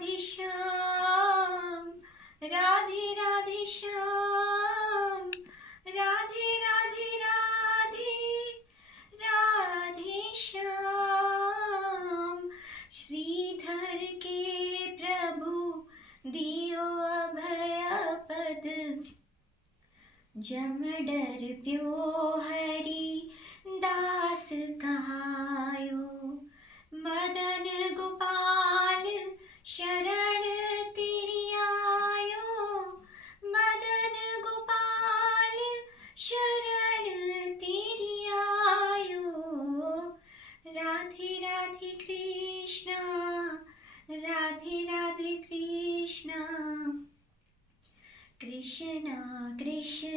राधे श्याम, राधे राधे श्याम, राधे राधे राधे, राधे श्याम। श्रीधर के प्रभु दियो अभय पद, जम डर प्यो हरि दास कहायो। मदन गोपाल शरण तेरी आयो, मदन गोपाल शरण तेरी आयो। राधे राधे कृष्णा, राधे राधे कृष्णा, कृष्णा कृष्णा